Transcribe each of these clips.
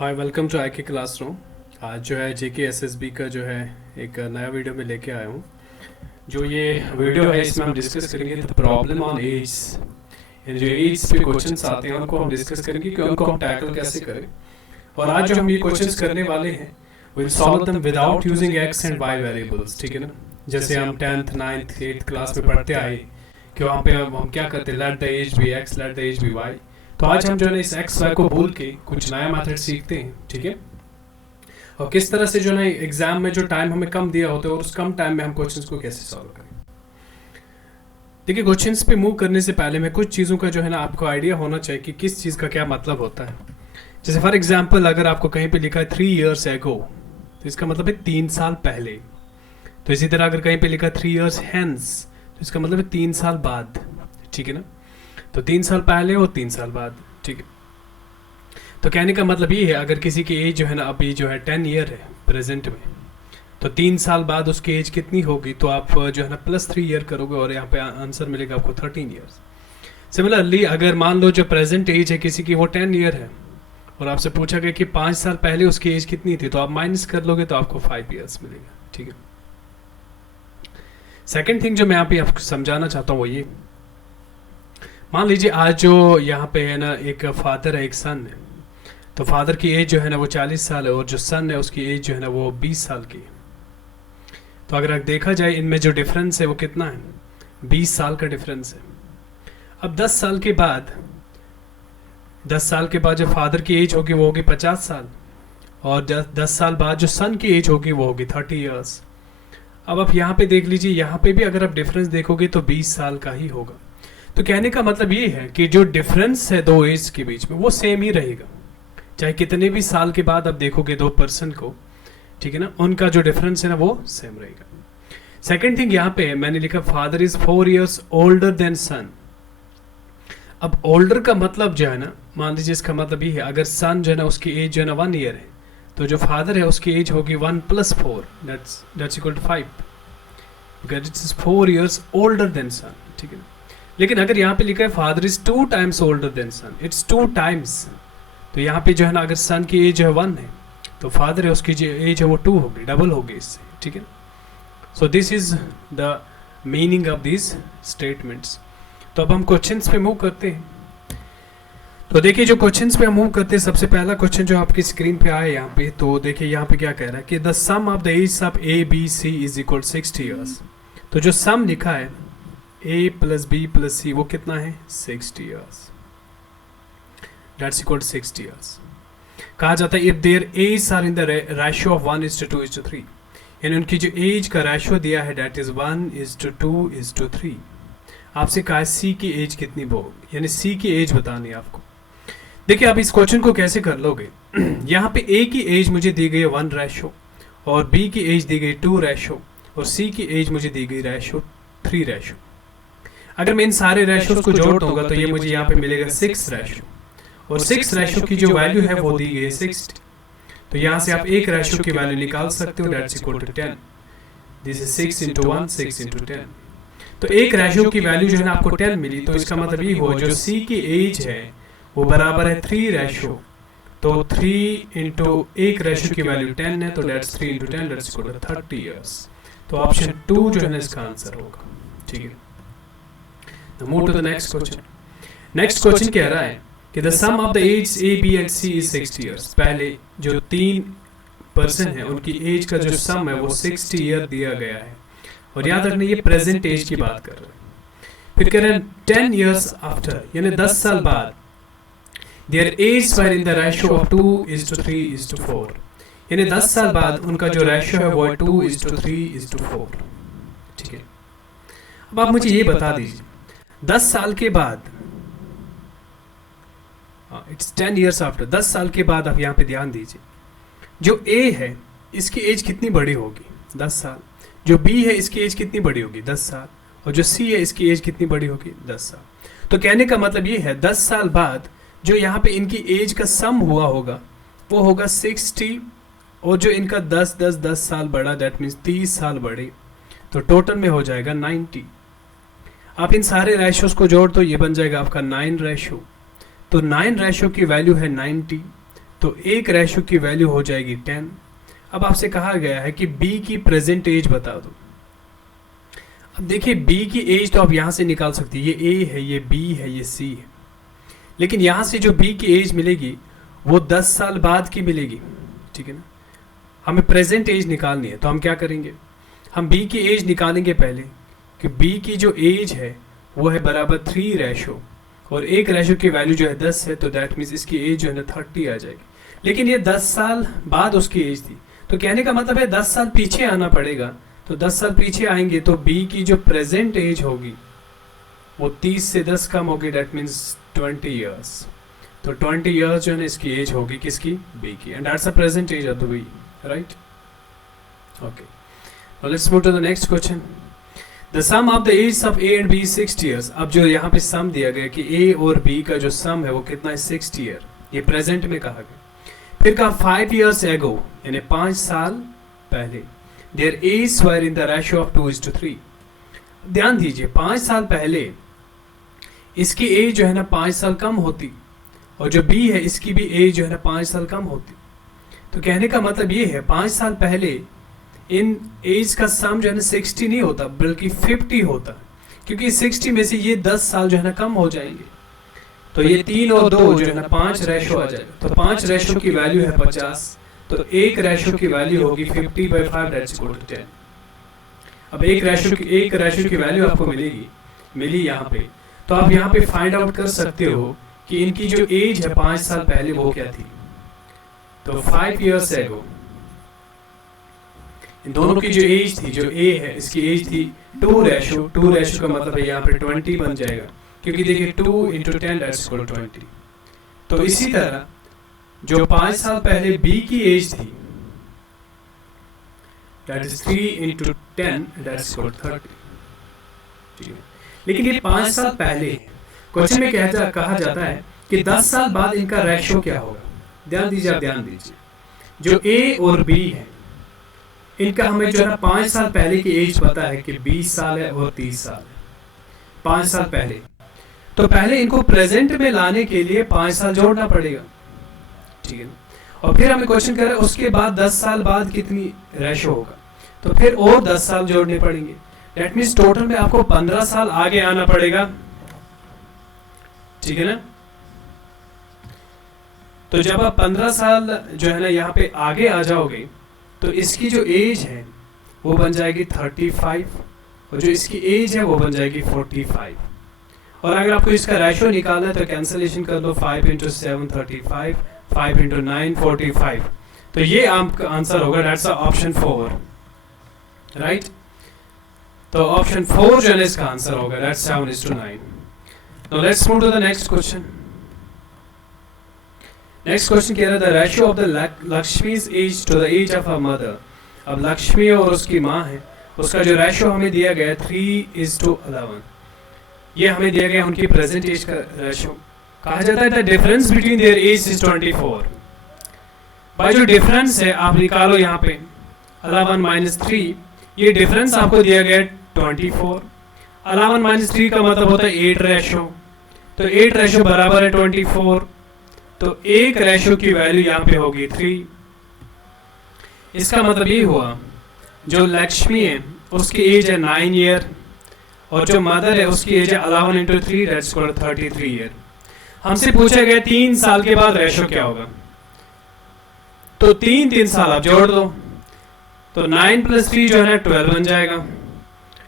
Hi welcome to आई के classroom. आज जो है जेके एसएसबी का जो है एक नया वीडियो में लेके आया हूँ। जो ये वीडियो है इसमें हम डिस्कस करेंगे द प्रॉब्लम ऑन एज, यानी जो एज पे क्वेश्चंस आते हैं उनको हम डिस्कस करेंगे कि उनको हम टैकल कैसे करें। और आज जो हम ये क्वेश्चंस करने वाले हैं will solve them without using X and Y variables, ठीक है ना। जैसे हम 10th 9th 8th क्लास में पढ़ते आए कि वहाँ पे हम क्या करते हैं, let the age be X let the age be Y. तो आज हम जो है इस एक्स वाई को भूल के कुछ नया मेथड सीखते हैं, ठीक है। और किस तरह से जो है एग्जाम में जो टाइम हमें कम दिया होता है और उस कम टाइम में हम क्वेश्चंस को कैसे सॉल्व करें। देखिए, क्वेश्चंस पे मूव करने से पहले मैं कुछ चीज़ों का जो है ना आपको आइडिया होना चाहिए कि किस चीज़ का क्या मतलब होता है। जैसे फॉर एग्जाम्पल अगर आपको कहीं पे लिखा है 3 years ago, तो इसका मतलब है 3 साल पहले। तो इसी तरह अगर कहीं पे लिखा है 3 years hence, तो इसका मतलब है 3 साल बाद, ठीक है ना। तो 3 साल पहले और 3 साल बाद, ठीक है। तो कहने का मतलब ये है अगर किसी की एज जो है ना अभी जो है 10 ईयर है प्रेजेंट में, तो 3 साल बाद उसकी एज कितनी होगी, तो आप जो है ना +3 ईयर करोगे और यहाँ पे आंसर मिलेगा आपको 13 ईयर्स। सिमिलरली अगर मान लो जो प्रेजेंट एज है किसी की वो 10 ईयर है और आपसे पूछा गया कि 5 साल पहले उसकी एज कितनी थी, तो आप माइनस कर लोगे तो आपको 5 ईयर्स मिलेगा, ठीक है। सेकेंड थिंग जो मैं यहाँ पे आपको समझाना चाहता हूँ वो ये, मान लीजिए आज जो यहाँ पे है ना एक फादर है एक सन है, तो फादर की एज जो है ना वो 40 साल है और जो सन है उसकी एज जो है ना वो 20 साल की है। तो अगर देखा जाए इनमें जो डिफरेंस है वो कितना है, 20 साल का डिफरेंस है। अब 10 साल के बाद जो फादर की एज होगी वो होगी 50 साल और 10 साल बाद जो सन की एज होगी वो होगी 30 ईयर्स। अब आप यहाँ पे देख लीजिए, यहाँ पे भी अगर आप डिफरेंस देखोगे तो 20 साल का ही होगा। तो कहने का मतलब ये है कि जो डिफरेंस है दो एज के बीच में वो सेम ही रहेगा, चाहे कितने भी साल के बाद आप देखोगे दो पर्सन को, ठीक है ना, उनका जो डिफरेंस है ना वो सेम रहेगा। सेकेंड थिंग यहाँ पे मैंने लिखा father is 4 years older than son. अब ओल्डर का मतलब जो है ना, मान लीजिए इसका मतलब ये है अगर सन जो है ना उसकी एज जो है ना 1 year है, तो जो फादर है उसकी एज होगी 1 + 4 that's equal to 5, because it is 4 years older than son, ठीक है ना। लेकिन अगर यहाँ पे लिखा है father is 2 times older than son, it's 2 times, तो यहाँ पे जो है ना अगर सन की एज है 1 है तो फादर है उसकी जो एज है वो 2 होगी, डबल होगी इससे, ठीक है। सो this is the meaning of this statements. तो अब हम क्वेश्चंस पे मूव करते हैं। तो देखिए जो क्वेश्चंस पे हम मूव करते हैं, सबसे पहला क्वेश्चन जो आपकी स्क्रीन पे आया यहाँ पे, तो देखिए यहाँ पे क्या कह रहा है कि the sum of the age of A B C is equal 60 years। तो जो सम लिखा है a + b + c वो कितना है 60 years, दैट्स इक्वल 60 years। कहा जाता है if their age are in the ratio of 1:2:3, यानी उनकी जो एज का रेशियो दिया है दैट इज 1:2:3। आपसे कहा है सी की एज कितनी होगी, यानी सी की एज बतानी है आपको। देखिए आप इस क्वेश्चन को कैसे कर लोगे यहाँ पे ए की एज मुझे दी गई है 1 रेशियो और बी की एज दी गई 2 रेशियो और सी की एज मुझे दी गई रेशियो 3 रेशियो। अगर मैं इन सारे रेशियोज को जोड़ दूंगा तो ये मुझे यहाँ पे मिलेगा 6 रेशियो और 6 रेशियो की जो वैल्यू है वो दी गई है 60। तो यहाँ से आप एक रेशियो की वैल्यू निकाल सकते हो, that's equal to 10। This is 6 × 1 6 × 10। तो एक रेशियो की वैल्यू जो है ना आपको 10 मिली, तो इसका मतलब ये हुआ जो सी की एज है वो बराबर है 3 रेशियो, तो 3 × एक रेशियो की वैल्यू 10 है, तो that's 3 × 10 that's equal to 30 years। तो ऑप्शन 2 जो है ना इसका आंसर होगा, ठीक है। Move to the next question. Next question कह रहा है कि the sum of the age A B and C is 60 years। पहले जो 3 पर्सन है उनकी एज का जो सम है वो 60 ईयर दिया गया है और याद रखना ये प्रेजेंट एज की बात कर रहे हैं। फिर कह रहे हैं 10 years आफ्टर, यानी 10 साल बाद their age were in the ratio of 2:3:4, यानी 10 साल बाद उनका जो रेशियो है वो है 2:3:4, ठीक है। अब आप मुझे ये बता दीजिए 10 साल के बाद, इट्स 10 years आफ्टर, 10 साल के बाद आप यहाँ पे ध्यान दीजिए जो A है इसकी एज कितनी बड़ी होगी 10 साल, जो B है इसकी एज कितनी बड़ी होगी 10 साल और जो C है इसकी एज कितनी बड़ी होगी 10 साल। तो कहने का मतलब ये है 10 साल बाद जो यहाँ पे इनकी एज का सम हुआ होगा वो होगा 60 और जो इनका 10 साल बढ़ा दैट मीन्स 30 साल बढ़े, तो टोटल में हो जाएगा 90। आप इन सारे रेशियोज को जोड़ तो ये बन जाएगा आपका 9 रेशियो, तो 9 रेशियो की वैल्यू है 90, तो एक रेशो की वैल्यू हो जाएगी 10। अब आपसे कहा गया है कि बी की प्रेजेंट एज बता दो। अब देखिए बी की एज तो आप यहाँ से निकाल सकते हैं, ये ए है, ये बी है, ये सी है, लेकिन यहाँ से जो बी की एज मिलेगी वो 10 साल बाद की मिलेगी, ठीक है ना। हमें प्रेजेंट एज निकालनी है, तो हम क्या करेंगे, हम बी की एज निकालेंगे पहले कि बी की जो एज है वो है बराबर 3 रेशो, और एक रेशो की वैल्यू जो है 10 है, तो दैट मीन्स इसकी एज जो है ना 30 आ जाएगी। लेकिन ये 10 साल बाद उसकी एज थी, तो कहने का मतलब है 10 साल पीछे आना पड़ेगा। तो 10 साल पीछे आएंगे तो बी की जो प्रेजेंट एज होगी वो 30 से 10 कम होगी, दैट मीन्स 20 ईयर्स। तो 20 ईयर्स जो है ना इसकी एज होगी, किसकी, बी की, and that's the present age of the B, right. Okay, now let's move to the next question. The sum of the age of A and B 60 years. अब जो यहाँ पे सम दिया गया कि ए और बी का जो सम है वो कितना है, 60 ईयर, ये प्रेजेंट में कहा गया। फिर कहा 5 years ago, यानी 5 साल पहले, their age were in the ratio of 2:3। ध्यान दीजिए 5 साल पहले इसकी एज जो है ना 5 साल कम होती, और जो बी है इसकी भी एज जो है ना 5 साल कम होती। तो कहने का मतलब ये है 5 साल पहले इन एज का सम जो है ना 60 नहीं होता बल्कि 50 होता, क्योंकि 60 में से ये 10 साल जो है ना कम हो जाएंगे। तो ये 3 और 2 जो है ना 5 रेशो आ जाएगा। तो 5 रेशो की वैल्यू है 50, तो एक रेशो की वैल्यू होगी 50/5, दैट्स इक्वल टू 10। अब एक रेशो की वैल्यू आपको मिली यहाँ पे, तो आप यहाँ पे फाइंड आउट कर सकते हो कि इनकी जो एज है 5 साल पहले वो क्या थी। तो 5 years ago इन दोनों की जो एज थी, जो ए है इसकी एज थी 2 रेशो का मतलब है यहाँ पे 20 बन जाएगा, क्योंकि देखिए 2 × 10 दैट्स इक्वल टू 20। तो इसी तरह जो 5 साल पहले बी की एज थी, that is 3 × 10 that's equal to 30, ठीक है। लेकिन ये 5 साल पहले क्वेश्चन में कहा जाता है कि 10 साल बाद इनका रेशो क्या होगा। ध्यान दीजिए जो ए और बी है इनका हमें जो है 5 साल पहले की एज पता है कि 20 साल है और 30 साल है, 5 साल पहले। तो पहले इनको प्रेजेंट में लाने के लिए 5 साल जोड़ना पड़ेगा, ठीक है। और फिर हमें क्वेश्चन कर रहे हैं उसके बाद 10 साल बाद कितनी रेशो होगा, तो फिर और 10 साल जोड़ने पड़ेंगे। दैट मीन्स टोटल में आपको 15 साल आगे आना पड़ेगा, ठीक है ना। तो जब आप 15 साल जो है ना यहाँ पे आगे आ जाओगे तो इसकी जो एज है वो बन जाएगी 35, और जो इसकी एज है वो बन जाएगी 45। और अगर आपको इसका रेशो निकालना है तो कैंसलेशन कर लो, 5 × 7 35, 5 × 9 45। तो ये आपका आंसर होगा, दैट्स ऑप्शन 4, राइट। तो ऑप्शन 4 जो है इसका आंसर होगा, that's 7:9। Now let's move to the next question. Next question कह रहा है the ratio of the Lakshmi's age to the age of her mother. अब लक्ष्मी और उसकी माँ है, उसका जो रेशियो हमें दिया गया है 3:11, ये हमें दिया गया उनकी प्रेजेंट एज का रेशियो। कहा जाता है the difference between their age is 24। भाई जो डिफरेंस है आप निकालो यहाँ पे 11 - 3, ये डिफरेंस आपको दिया गया है 24। 11 - 3 का मतलब होता है 8 रेशो, तो 8 रेशो बराबर है 24, तो एक रेशो की वैल्यू यहाँ पे होगी 3। इसका मतलब ये हुआ जो लक्ष्मी है उसकी एज है 9 ईयर, और जो मदर है उसकी एज है 11 × 3 दैट्स इक्वल टू 33 ईयर। हमसे पूछा गया 3 साल के बाद रेशो क्या होगा, तो 3 साल आप जोड़ दो, तो 9 + 3 जो है ना 12 बन जाएगा,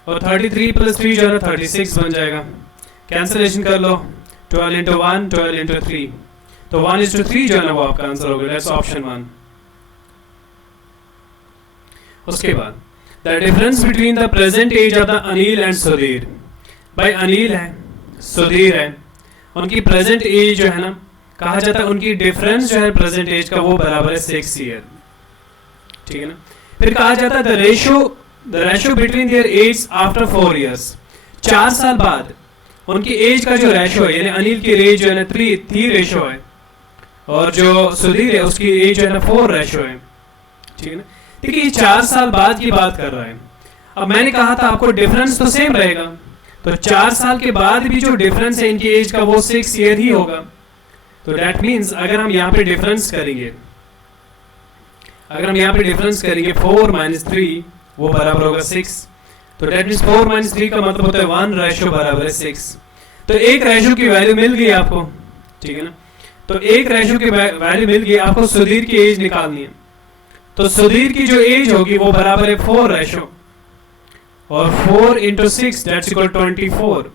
और 33 + 3 जो है ना 36 बन जाएगा। कैंसलेशन कर लो, 12 × 1 12 × 3, तो 1:3 जो है ना वो आपका आंसर होगा, दैट्स ऑप्शन 1। उसके बाद the difference between the present age of the Anil and Sudhir. भाई अनिल है, सुधीर है, उनकी प्रेजेंट एज जो है ना कहा जाता है उनकी डिफरेंस जो है प्रेजेंट एज का वो बराबर है 6 ईयर, ठीक है ना। फिर कहा जाता है the ratio between their age after 4 years. 4 साल बाद उनकी एज का जो रेशियो है, यानी अनिल की एज जो है ना 3 रेशियो है, और जो सुधीर है उसकी एज जो है ना 4 रेशियो है, ठीक है ना। देखिए 4 साल बाद की बात कर रहा है। अब मैंने कहा था आपको डिफरेंस तो सेम रहेगा, तो 4 साल के बाद भी जो डिफरेंस है इनकी एज का वो 6 ईयर ही होगा। तो दैट मीन्स अगर हम यहाँ पे डिफरेंस करेंगे, अगर हम यहाँ पे डिफरेंस करेंगे 4 माइनस 3 वो बराबर होगा 6, तो दैट मीन्स 4 माइनस 3 का मतलब होता है 1 रेशो बराबर है 6। तो एक रेशो की वैल्यू मिल गई आपको, ठीक है ना। तो एक रेशो की वैल्यू मिल गई, आपको सुधीर की एज निकालनी है। तो सुधीर की जो एज होगी वो बराबर है 4 रेशो, और 4 इंटू 6 दैट्स इक्वल 24।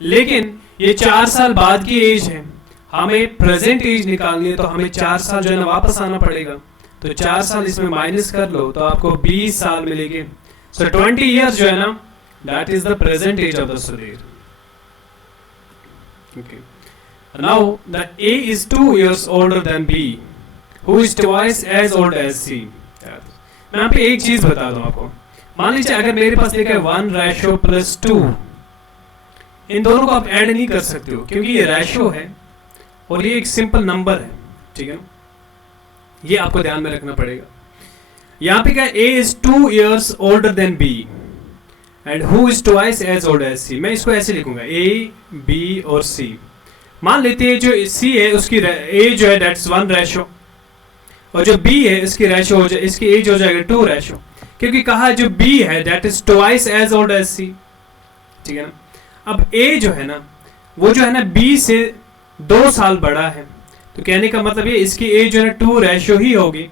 लेकिन ये 4 साल बाद की एज है, हमें प्रेजेंट एज निकालनी है, तो हमें 4 साल जो है ना वापस आना पड़ेगा। तो 4 साल इसमें माइनस कर लो तो आपको 20 साल मिलेंगे। सो 20 ईयर्स जो है ना that is the present age of the Sudhir. Okay. Now the A is 2 years older than B, who is twice as old as C. मैं यहाँ पे एक चीज बता दूं आपको। मान लीजिए अगर मेरे पास लिखा है 1 रेशो प्लस 2, इन दोनों को आप ऐड नहीं कर सकते हो क्योंकि ये रेशो है और ये एक सिंपल नंबर है, ठीक है। ये आपको ध्यान में रखना पड़ेगा। यहाँ पे क्या है, A is 2 years older than B and who is twice as old as C। मैं इसको ऐसे लिखूंगा A, B और C। मान लेते हैं जो C है उसकी A जो है दैट्स 1 रेशो, और जो B है इसकी रेशो हो जाए, इसकी एज हो जाएगा 2 रेशो, क्योंकि कहा जो B है that is twice as old as C, ठीक है ना। अब A जो है ना वो जो है ना B से 2 साल बड़ा है, तो कहने का मतलब ये इसकी एज जो है 2 रेशो ही होगी,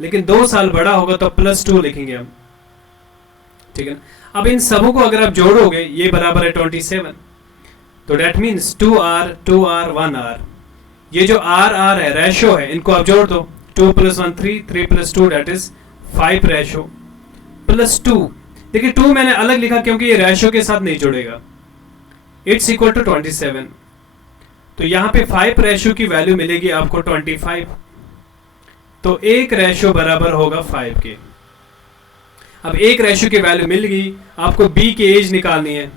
लेकिन 2 साल बड़ा होगा तो +2 लिखेंगे हम, ठीक है ना। अब इन सबों को अगर आप जोड़ोगे ये बराबर है 27, तो that means 2R 2R 1R। ये जो R है रेशो है, इनको आप जोड़ दो, 2 + 1 3, 3 + 2 डेट इज 5 रेशो प्लस 2। देखिए 2 मैंने अलग लिखा क्योंकि ये रेशो के साथ नहीं जुड़ेगा, इट्स इक्वल टू 27। तो यहाँ पे 5 रेशो की वैल्यू मिलेगी आपको 25, तो एक रेशो बराबर होगा 5 के। अब एक रेशो की वैल्यू मिल गई, आपको B की एज निकालनी है,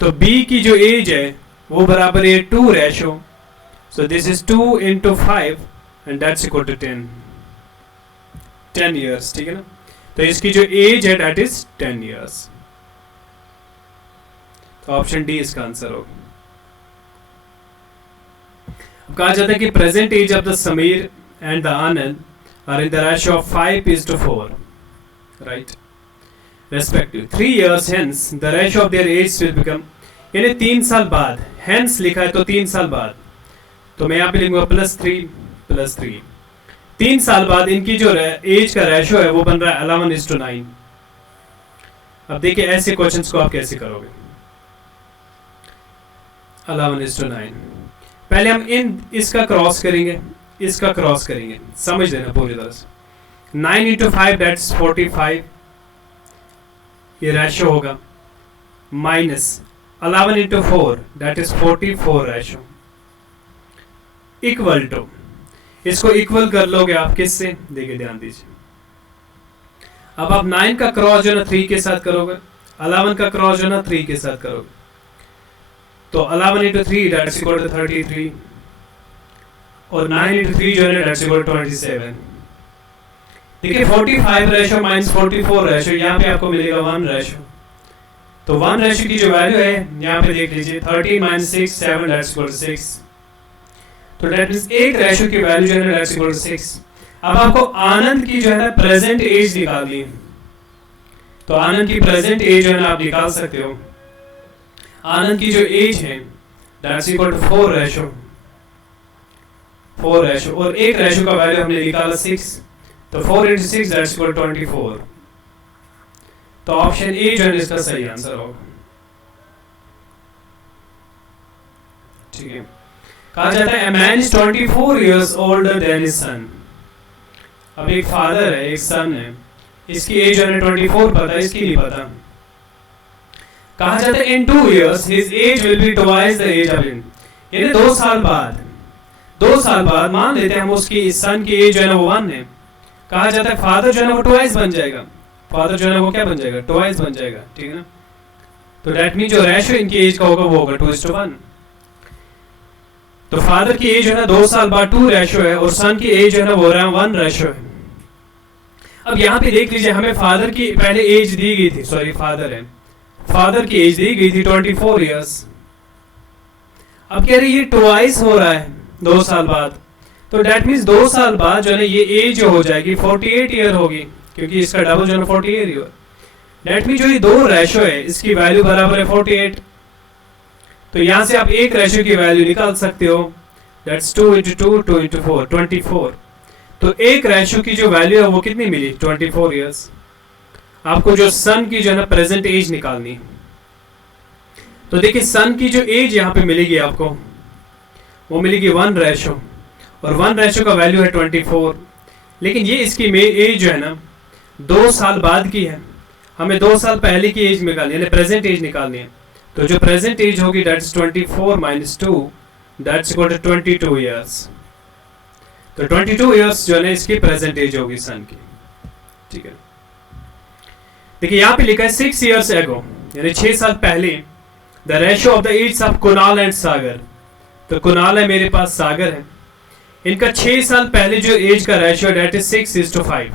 तो B की जो एज है वो बराबर है 2 ratio, so this is 2 into 5 and that's equal to 10 years, ठीक है ना। तो इसकी जो एज है दैट इज 10 ईयर्स। तो ऑप्शन डी इसका आंसर होगा। कहा जाता है कि present age of the Sameer and the Anand are in the ratio of 5:4, right, respective 3 years hence the ratio of their age will become, यानी 3 साल बाद, hence लिखा है तो 3 साल बाद, तो मैं यहाँ पे लिखूंगा +3 3 साल बाद इनकी जो एज का रेशो है वो बन रहा है 11:9। अब देखिए ऐसे क्वेश्चंस को आप कैसे करोगे। 11:9, पहले हम इसका क्रॉस करेंगे, इसका क्रॉस करेंगे, समझ लेना पूरी तरह से। 9 × 5 दैट्स 45, ये रेशो होगा, minus 11 × 4 that is 44 ratio, equal to, इसको इक्वल कर लोगे आप किससे, देखिए ध्यान दीजिए। अब आप 9 का क्रॉस जो ना 3 के साथ करोगे, 11 का क्रॉस जो ना 3 के साथ करोगे, तो 11 × 3 दैट्स इक्वल टू 33, और 9 × 3 जो है दैट्स इक्वल टू 27। देखिए 45 रेशो माइनस 44 रेशो, यहाँ पे आपको मिलेगा 1 रेशो। तो 1 रेशो की जो वैल्यू है यहाँ पे देख लीजिए, 13 - 6 7 दैट्स इक्वल टू 6। तो दैट मींस एक रेशो की वैल्यू जो है दैट्स इक्वल टू 6। अब आपको आनंद की जो है ना प्रेजेंट एज निकालनी है, तो आनंद की प्रेजेंट एज जो है ना आप निकाल सकते हो। आनंद की जो एज है दैट्स इक्वल टू 4 रेशो, और एक रेशो का वैल्यू हमने निकाला 6, तो 4 × 6 दैट्स इक्वल टू 24। तो ऑप्शन ए जो है इसका सही आंसर होगा, ठीक है। कहा जाता है a man is 24 years older than his son। अब एक फादर है, एक सन है, इसकी एज है 24 पता है, इसकी नहीं पता। कहा जाता है in 2 years his age will be twice the age of him, यानी 2 साल बाद मान लेते हैं हम उसकी सन की एज जो है ना वो 1 है। कहा जाता है फादर जो है ना वो ट्वाइस बन जाएगा, फादर जो है ना वो क्या बन जाएगा, ट्वाइस बन जाएगा, ठीक है ना। तो दैट मीन जो रेशो इनकी एज का होगा वो होगा 2:1। तो फादर की एज जो है ना 2 साल बाद 2 रेशो है, और सन की एज जो है ना वो 1 रेशो है। अब यहाँ पे देख लीजिए, हमें फादर की पहले एज दी गई थी, सॉरी फादर है, फादर की एज दी गई थी 24 ईयर्स। अब कह रही है ट्वाइस हो रहा है, 2 साल बाद, तो डेट मीन्स 2 साल बाद जो है ना ये एज हो जाएगी 48 ईयर होगी, क्योंकि इसका डबल जो है 48 ईयर। डेट मीन्स जो ये दो रेशो है इसकी वैल्यू बराबर है 48। तो यहां से आप एक रेशो की वैल्यू निकाल सकते हो, दैट्स 2 into 2 2 into 4 24। तो एक रेशो की जो वैल्यू है वो कितनी मिली 24 ईयर्स। आपको जो सन की जो है ना प्रेजेंट एज निकालनी है, तो देखिए सन की जो एज यहाँ पे मिलेगी आपको वो मिलेगी 1 रेशो, और 1 रेशो का वैल्यू है 24। लेकिन ये इसकी एज जो है ना 2 साल बाद की है, हमें 2 साल पहले की एज निकालनी है, प्रेजेंट एज निकालनी है। तो जो प्रेजेंट एज होगी that's 24 - 2 that's equal to 22 years. तो 22 ईयर्स जो है ना इसकी प्रेजेंट एज होगी सन की, ठीक है। देखिए यहाँ पे लिखा है 6 ईयर्स एगो, यानी 6 साल पहले, the ratio of the age of Kunal and Sagar. तो कुणाल है मेरे पास, सागर है, इनका 6 साल पहले जो एज का रेशियो दैट इज 6:5।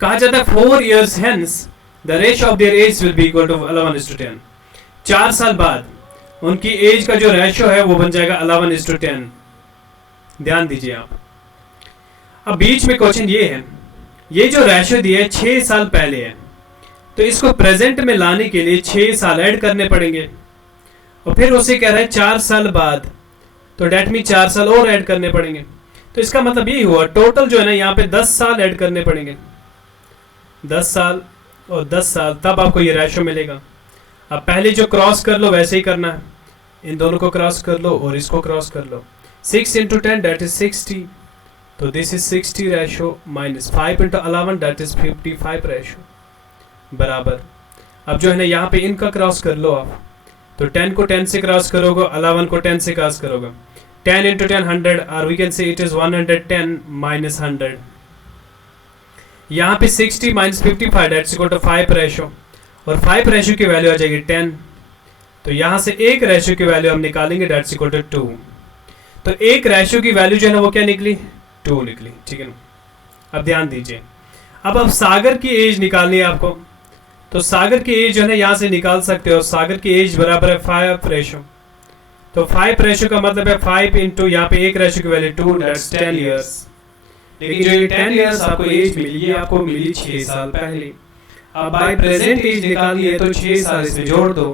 कहा जाता है 4 years hence the ratio of their age will be equal to 11:10। 4 साल बाद उनकी एज का जो रेशियो है वो बन जाएगा 11:10। ध्यान दीजिए आप। अब बीच में क्वेश्चन ये है, ये जो रेशियो दिया है 6 साल पहले है, तो इसको प्रेजेंट में लाने के लिए 6 साल ऐड करने पड़ेंगे, और फिर उसे कह रहा है 4 साल बाद, तो डेट मीन 4 साल और ऐड करने पड़ेंगे। तो इसका मतलब ये हुआ टोटल जो है ना यहाँ पे 10 साल ऐड करने पड़ेंगे, 10 साल और 10 साल, तब आपको ये रेशियो मिलेगा। अब पहले जो क्रॉस कर लो वैसे ही करना है, इन दोनों को क्रॉस कर लो और इसको क्रॉस कर लो। 6 into 10 दैट इज 60, तो this is 60 ratio minus 5 into 11 that is 55 ratio बराबर। अब जो है ना यहाँ पे इनका क्रॉस कर लो आप, तो 10 को 10 से क्रॉस करोगे, 11 को 10 से क्रॉस करोगे, 10 into 10 100, और we can say it is 110 - 100। यहाँ पे 60 - 55 दैट्स इक्वल टू 5 रेशियो, और 5 रेशियो की वैल्यू आ जाएगी 10। तो यहाँ से एक रेशियो की वैल्यू हम निकालेंगे दैट्स इक्वल टू 2। तो एक रेशियो की वैल्यू जो है ना वो क्या निकली 2 निकली, ठीक है ना। अब ध्यान दीजिए, अब सागर की एज निकालनी है आपको, तो सागर की एज जो है ना यहाँ से निकाल सकते हो। सागर की एज बराबर है 5 रेशियो, तो 5 रेशियो का मतलब है 5 इंटू यहाँ पे एक रेशियो की वैल्यू 2 दैट्स 10 ईयर्स। लेकिन जो ये 10 ईयर्स आपको एज मिली है आपको मिली 6 साल पहले। अब बाय प्रेजेंट एज निकालनी है तो 6 साल इसमें जोड़ दो,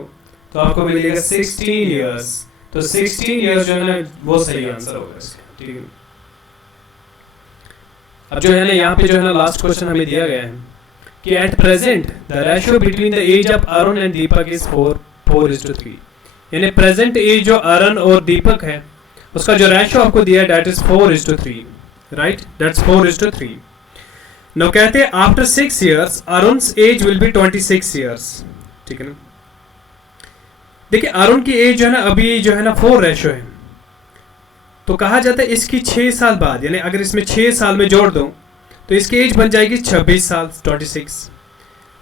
तो आपको मिलेगा 16 ईयर्स। तो 16 ईयर्स जो है ना वो सही आंसर होगा इसका, ठीक है। अब जो है ना यहाँ पे जो है ना लास्ट क्वेश्चन हमें दिया गया है कि at present the ratio between the age of Arun and Deepak is 4:3। यानी प्रेजेंट एज जो अरुण और दीपक है उसका जो रेशियो आपको दिया है that is 4:3, right, that's 4:3। No कहते हैं after 6 years Arun's age will be 26 years, ठीक है ना। देखिए अरुण की एज जो है ना अभी जो है ना 4 रेशियो है, तो कहा जाता है इसकी 6 साल बाद, यानी अगर इसमें 6 साल में जोड़ दो तो इसकी एज बन जाएगी 26 साल 26।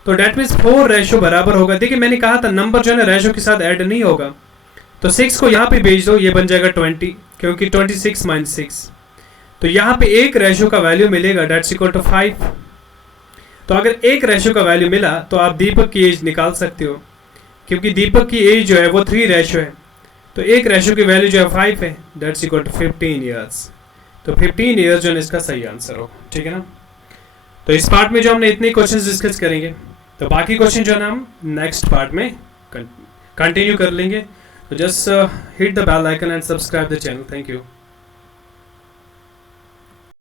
तो डेट मीन्स 4 रेशियो बराबर होगा। देखिए मैंने कहा था नंबर जो है ना रेशियो के साथ ऐड नहीं होगा, तो 6 को यहाँ पे भेज दो, ये बन जाएगा 20, क्योंकि 26 - 6। तो यहाँ पे एक रेशियो का वैल्यू मिलेगा दैट्स इक्वल टू 5। तो अगर एक रेशियो का वैल्यू मिला तो आप दीपक की एज निकाल सकते हो, क्योंकि दीपक की एज जो है वो 3 रेशियो है, तो एक रेशियो की वैल्यू जो है 5 है, दैट्स इक्वल टू 15 ईयर्स। तो 15 ईयर्स जो है इसका सही आंसर हो, ठीक है ना। तो इस पार्ट में जो हमने इतने क्वेश्चंस डिस्कस करेंगे, तो बाकी क्वेश्चन जो है ना हम नेक्स्ट पार्ट में कंटिन्यू कर लेंगे। तो just hit the bell icon and subscribe the channel. Thank you.